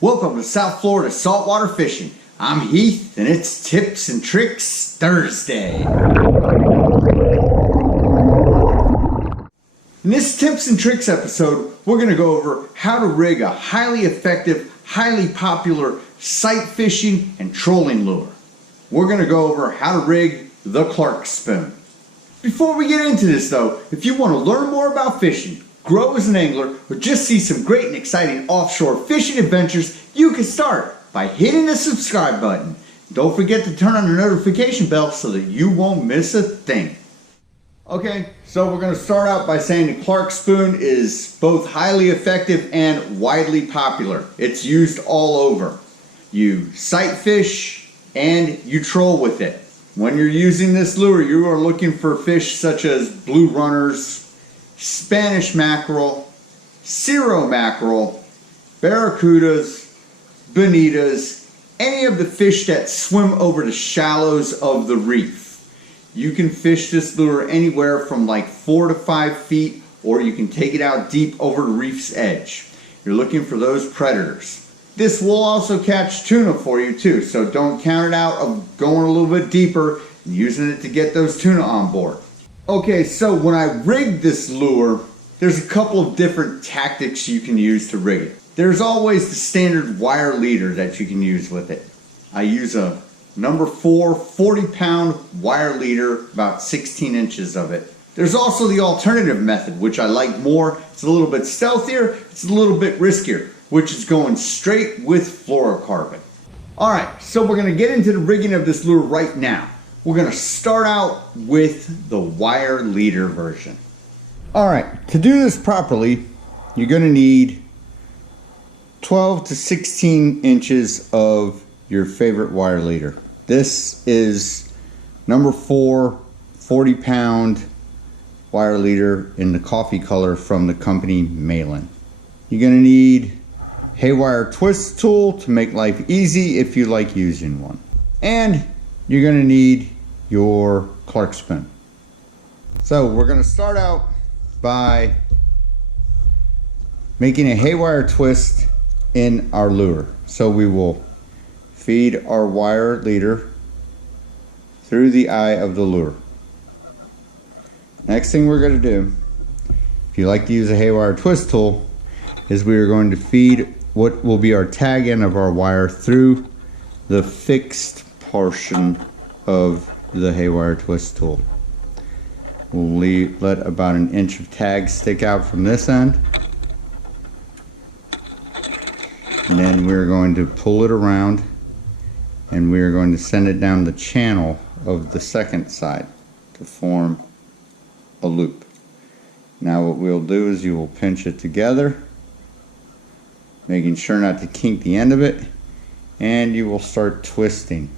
Welcome to South Florida Saltwater Fishing. I'm Heath, and it's Tips and Tricks Thursday. In this Tips and Tricks episode, we're going to go over how to rig a highly effective, highly popular sight fishing and trolling lure. We're going to go over how to rig the Clark spoon. Before we get into this though, if you want to learn more about fishing, grow as an angler, or just see some great and exciting offshore fishing adventures, you can start by hitting the subscribe button. Don't forget to turn on the notification bell so that you won't miss a thing. Okay, so we're going to start out by saying the Clark spoon is both highly effective and widely popular. It's used all over. You sight fish and you troll with it. When you're using this lure, you are looking for fish such as blue runners, Spanish mackerel, Cero mackerel, barracudas, bonitas, any of the fish that swim over the shallows of the reef. You can fish this lure anywhere from like 4 to 5 feet, or you can take it out deep over the reef's edge. You're looking for those predators. This will also catch tuna for you too, so don't count it out of going a little bit deeper and using it to get those tuna on board. Okay, so when I rigged this lure, there's a couple of different tactics you can use to rig it. There's always the standard wire leader that you can use with it. I use a number 4 40-pound wire leader, about 16 inches of it. There's also the alternative method, which I like more. It's a little bit stealthier, it's a little bit riskier, which is going straight with fluorocarbon. Alright, so we're going to get into the rigging of this lure right now. We're going to start out with the wire leader version. Alright, to do this properly, you're going to need 12 to 16 inches of your favorite wire leader. This is number 4 40-pound wire leader in the coffee color from the company Malin. You're going to need haywire twist tool to make life easy if you like using one. And you're going to need your Clark spoon. So we're going to start out by making a haywire twist in our lure. So we will feed our wire leader through the eye of the lure. Next thing we're going to do, if you like to use a haywire twist tool, is we are going to feed what will be our tag end of our wire through the fixed portion of the haywire twist tool. We'll let about an inch of tag stick out from this end, and then we're going to pull it around and we're going to send it down the channel of the second side to form a loop. Now what we'll do is you will pinch it together, making sure not to kink the end of it, and you will start twisting.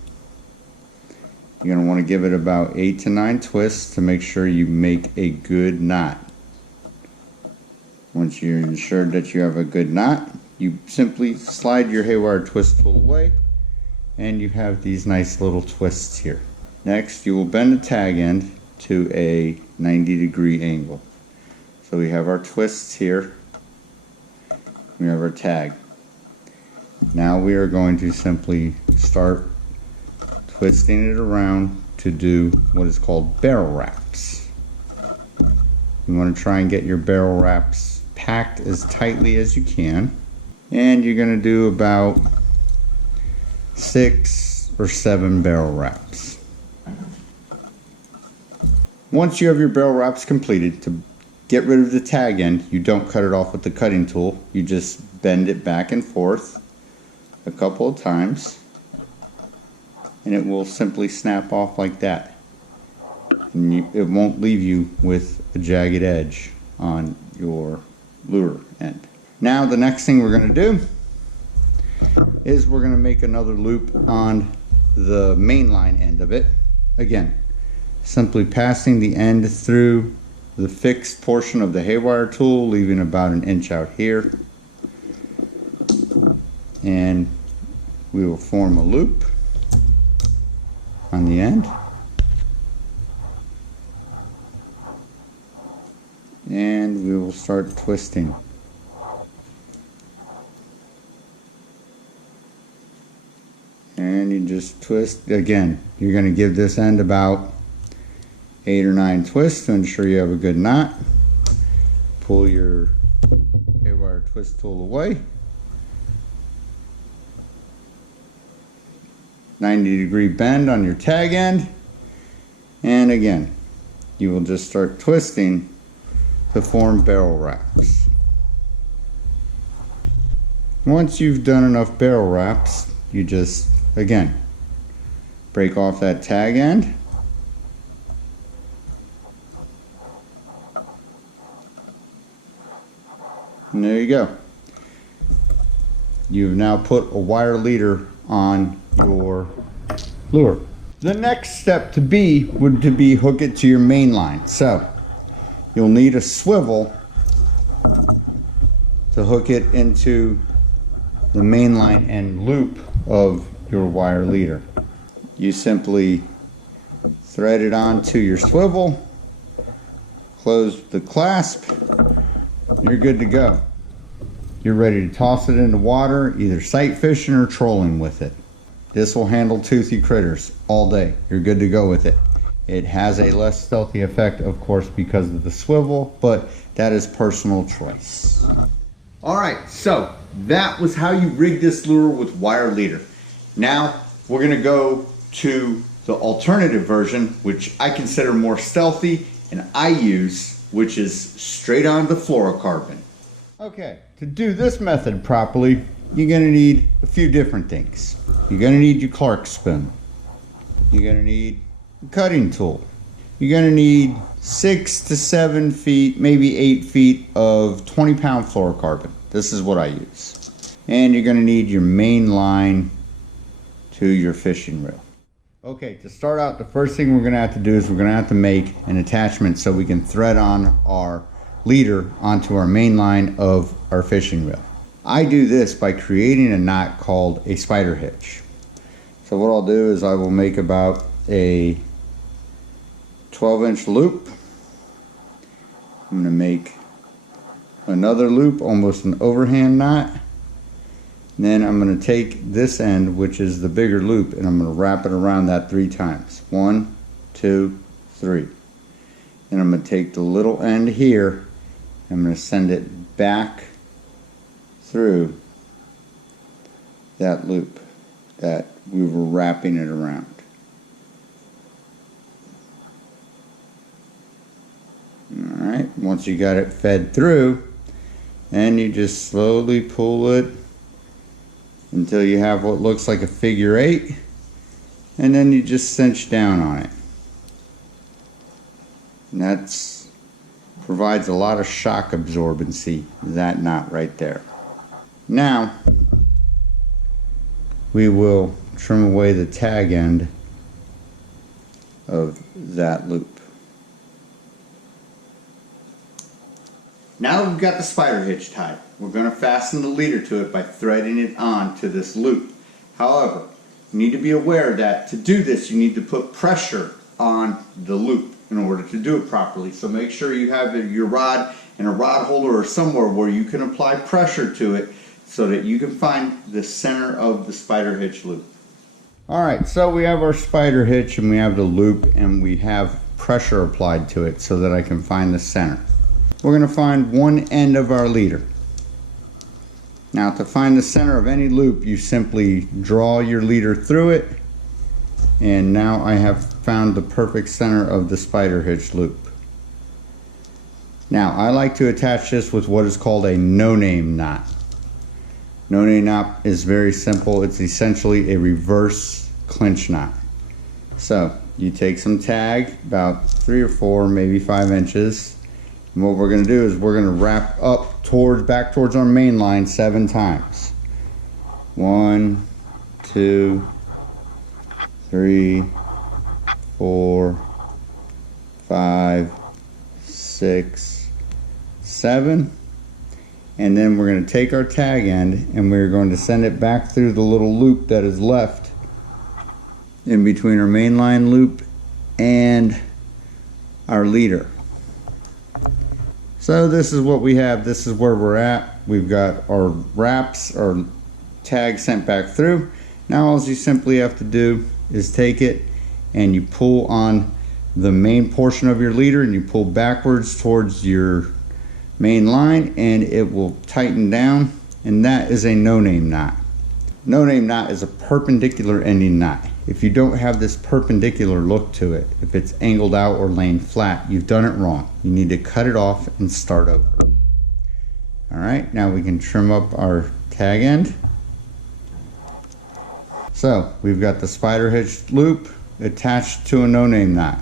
You're going to want to give it about 8 to 9 twists to make sure you make a good knot. Once you're ensured that you have a good knot, you simply slide your haywire twist tool away and you have these nice little twists here. Next, you will bend the tag end to a 90-degree angle. So we have our twists here. We have our tag. Now we are going to simply start twisting it around to do what is called barrel wraps. You want to try and get your barrel wraps packed as tightly as you can. And you're going to do about 6 or 7 barrel wraps. Once you have your barrel wraps completed, to get rid of the tag end, you don't cut it off with the cutting tool. You just bend it back and forth a couple of times, and it will simply snap off like that. And it won't leave you with a jagged edge on your lure end. Now the next thing we're going to do is we're going to make another loop on the main line end of it. Again, simply passing the end through the fixed portion of the haywire tool, leaving about an inch out here, and we will form a loop on the end, and we will start twisting. And you just twist. Again, you're going to give this end about 8 or 9 twists to ensure you have a good knot. Pull your haywire twist tool away. 90-degree bend on your tag end. And again, you will just start twisting to form barrel wraps. Once you've done enough barrel wraps, you just, again, break off that tag end. And there you go. You've now put a wire leader on your lure. The next step would be hook it to your main line. So you'll need a swivel to hook it into the main line and loop of your wire leader. You simply thread it onto your swivel, close the clasp, you're good to go. You're ready to toss it into water, either sight fishing or trolling with it. This will handle toothy critters all day. You're good to go with it. It has a less stealthy effect, of course, because of the swivel, but that is personal choice. All right, so that was how you rig this lure with wire leader. Now we're gonna go to the alternative version, which I consider more stealthy and I use, which is straight on the fluorocarbon. Okay, to do this method properly, you're gonna need a few different things. You're gonna need your Clark spoon. You're gonna need a cutting tool. You're gonna need 6 to 7 feet, maybe 8 feet of 20-pound fluorocarbon. This is what I use. And you're gonna need your main line to your fishing reel. Okay, to start out, the first thing we're gonna have to do is we're gonna have to make an attachment so we can thread on our leader onto our main line of our fishing reel. I do this by creating a knot called a spider hitch. So what I'll do is I will make about a 12-inch loop. I'm gonna make another loop, almost an overhand knot. And then I'm gonna take this end, which is the bigger loop, and I'm gonna wrap it around that 3 times. 1, 2, 3. And I'm gonna take the little end here, I'm gonna send it back through that loop that we were wrapping it around. Alright, once you got it fed through, then you just slowly pull it until you have what looks like a figure 8, and then you just cinch down on it. And that provides a lot of shock absorbency, that knot right there. Now we will trim away the tag end of that loop. Now we've got the spider hitch tied. We're going to fasten the leader to it by threading it on to this loop. However, you need to be aware that to do this you need to put pressure on the loop in order to do it properly. So make sure you have your rod in a rod holder or somewhere where you can apply pressure to it so that you can find the center of the spider hitch loop. Alright, so we have our spider hitch and we have the loop and we have pressure applied to it so that I can find the center. We're going to find one end of our leader. Now to find the center of any loop, you simply draw your leader through it, and now I have found the perfect center of the spider hitch loop. Now I like to attach this with what is called a no-name knot. No-name knot is very simple. It's essentially a reverse clinch knot. So you take some tag, about 3 or 4, maybe 5 inches. And what we're going to do is we're going to wrap up back towards our main line 7 times. 1, 2, 3, 4, 5, 6, 7. And then we're going to take our tag end and we're going to send it back through the little loop that is left in between our main line loop and our leader. So this is what we have. This is where we're at. We've got our wraps, our tag sent back through, Now all you simply have to do is take it and you pull on the main portion of your leader and you pull backwards towards your main line and it will tighten down, and that is a no-name knot. No-name knot is a perpendicular ending knot. If you don't have this perpendicular look to it, if it's angled out or laying flat, you've done it wrong. You need to cut it off and start over. Alright, now we can trim up our tag end. So we've got the spider hitch loop attached to a no-name knot.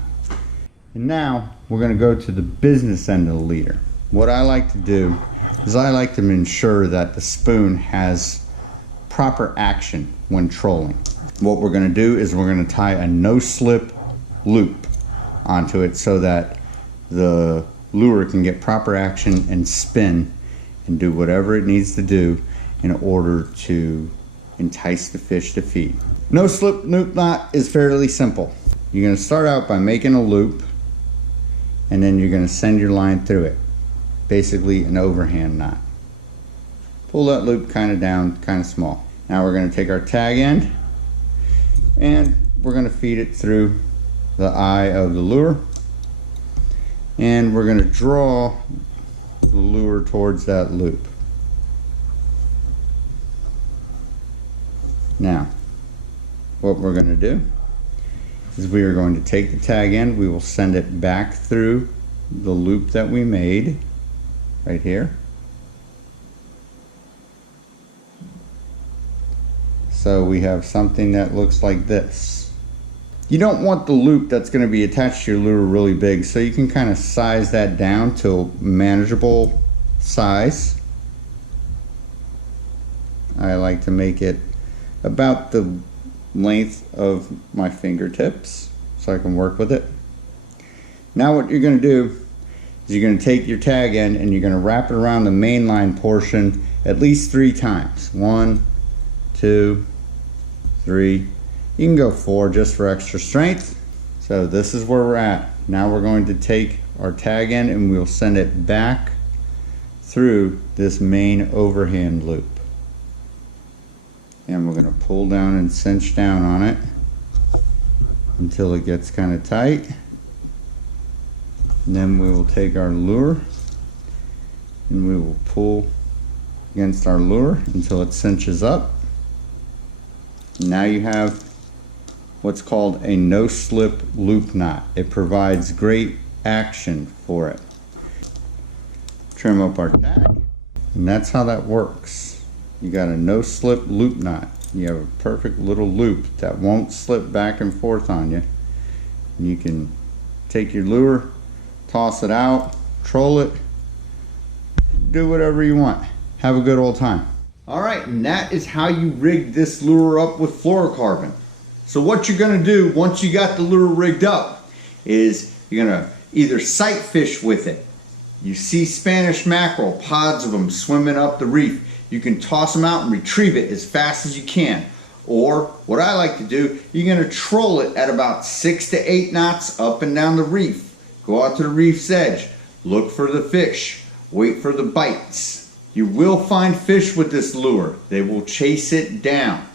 And now we're going to go to the business end of the leader. What I like to do is I like to ensure that the spoon has proper action when trolling. What we're going to do is we're going to tie a no-slip loop onto it so that the lure can get proper action and spin and do whatever it needs to do in order to entice the fish to feed. No-slip loop knot is fairly simple. You're going to start out by making a loop, and then you're going to send your line through it. Basically an overhand knot. Pull that loop kind of down, kind of small. Now we're going to take our tag end and we're going to feed it through the eye of the lure, and we're going to draw the lure towards that loop. Now what we're going to do is we are going to take the tag end, we will send it back through the loop that we made right here. So we have something that looks like this. You don't want the loop that's going to be attached to your lure really big, so you can kind of size that down to a manageable size. I like to make it about the length of my fingertips so I can work with it. Now what you're going to do is you're going to take your tag end and you're going to wrap it around the main line portion at least 3 times. 1, 2, 3. You can go 4 just for extra strength. So this is where we're at. Now we're going to take our tag end and we'll send it back through this main overhand loop. And we're going to pull down and cinch down on it until it gets kind of tight. And then we will take our lure and we will pull against our lure until it cinches up. Now you have what's called a no-slip loop knot. It provides great action for it. Trim up our tag, and that's how that works. You got a no-slip loop knot. You have a perfect little loop that won't slip back and forth on you. And you can take your lure, toss it out, troll it, do whatever you want. Have a good old time. Alright, and that is how you rig this lure up with fluorocarbon. So what you're going to do once you got the lure rigged up is you're going to either sight fish with it. You see Spanish mackerel, pods of them swimming up the reef. You can toss them out and retrieve it as fast as you can. Or what I like to do, you're going to troll it at about 6 to 8 knots up and down the reef. Go out to the reef's edge, look for the fish, wait for the bites. You will find fish with this lure. They will chase it down.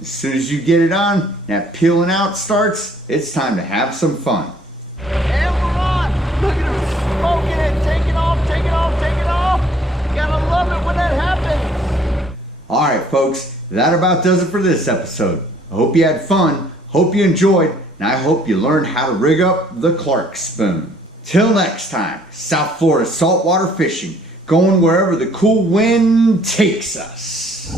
As soon as you get it on, that peeling out starts, it's time to have some fun. And we're on! Look at him smoking it, taking off, taking off, taking off! You gotta love it when that happens! Alright folks, that about does it for this episode. I hope you had fun, hope you enjoyed, and I hope you learned how to rig up the Clark spoon. Till next time, South Florida saltwater fishing, going wherever the cool wind takes us.